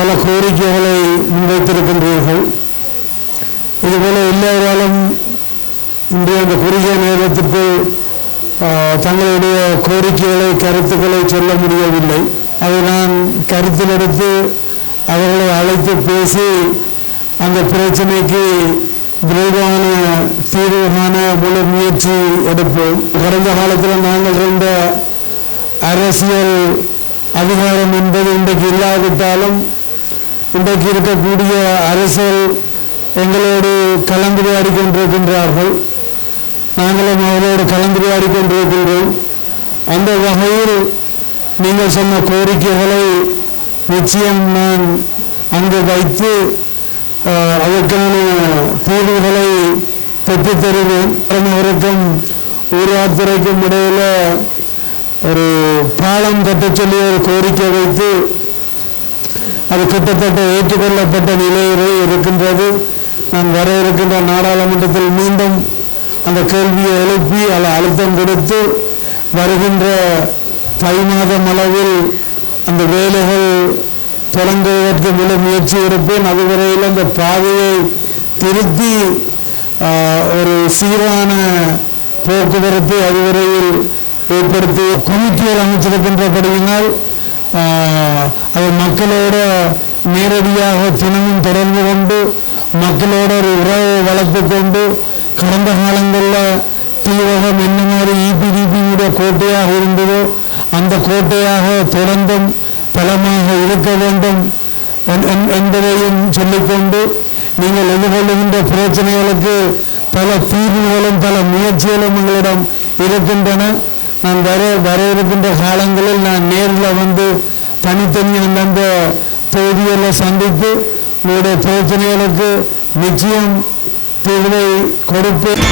பல கோரிக்கைகளை முன்வைத்திருக்கின்றீர்கள் இதுபோல எல்லோராலும் இன்றைய அந்த குறுகிய நேரத்திற்கு தங்களுடைய கோரிக்கைகளை கருத்துக்களை சொல்ல முடியவில்லை. அதை நான் கருத்தில் எடுத்து அவர்களை அழைத்து பேசி அந்த பிரச்சனைக்கு விரைவான தீர்வுகான முழு முயற்சி எடுப்போம். கடந்த காலத்தில் நாங்கள் இருந்த அரசியல் அதிகாரம் என்பது இன்றைக்கு இல்லாவிட்டாலும் இன்றைக்கு இருக்கக்கூடிய அரசியல் எங்களோடு கலந்துரையாடி கொண்டிருக்கின்றார்கள் நாங்களும் அவரோடு கலந்துரையாடி கொண்டிருக்கின்றோம் அந்த வகையில் நீங்கள் சொன்ன கோரிக்கைகளை நிச்சயம் நான் அங்கு வைத்து அதற்கான தீர்வுகளை பெற்றுத் தருவேன் அவருக்கும் ஊராத்துறைக்கும் இடையில ஒரு பாலம் கட்டச் சொல்லி ஒரு கோரிக்கை வைத்து அது கிட்டத்தட்ட ஏற்றுக்கொள்ளப்பட்ட நிலையிலே இருக்கின்றது. நான் வர இருக்கின்ற நாடாளுமன்றத்தில் மீண்டும் அந்த கேள்வியை எழுப்பி அதில் அழுத்தம் கொடுத்து வருகின்ற தை மாதம் அளவில் அந்த வேலைகள் தொடங்குவதற்கு முழு முயற்சி இருப்பேன் அதுவரையில் அந்த பாதையை திருத்தி ஒரு சீரான போக்குவரத்து அதுவரையில் ஏற்படுத்தி கமிட்டிகள் அமைச்சிருக்கின்றபடியினால் அது மக்களோட நேரடியாக தினமும் தொடர்பு கொண்டு மக்களோட ஒரு உறவை வளர்த்து கொண்டு கடந்த காலங்களில் தீவகம் என்ன மாதிரி இபிடிபியுடைய கோட்டையாக இருந்ததோ அந்த கோட்டையாக தொடர்ந்தும் பலமாக இருக்க வேண்டும் என்- என்- என்பதையும் சொல்லிக்கொண்டு நீங்கள் எதிர்கொள்ளுகின்ற பிரச்சனைகளுக்கு பல தீர்வுகளும் பல முயற்சிகளும் உங்களிடம் இருக்கின்றன. நான் வர வர இருக்கின்ற காலங்களில் நான் நேரில் வந்து தனித்தனி அந்தந்த சந்தித்து உங்களுடைய பிரச்சனைகளுக்கு நிச்சயம் தீர்வை கொடுப்பேன்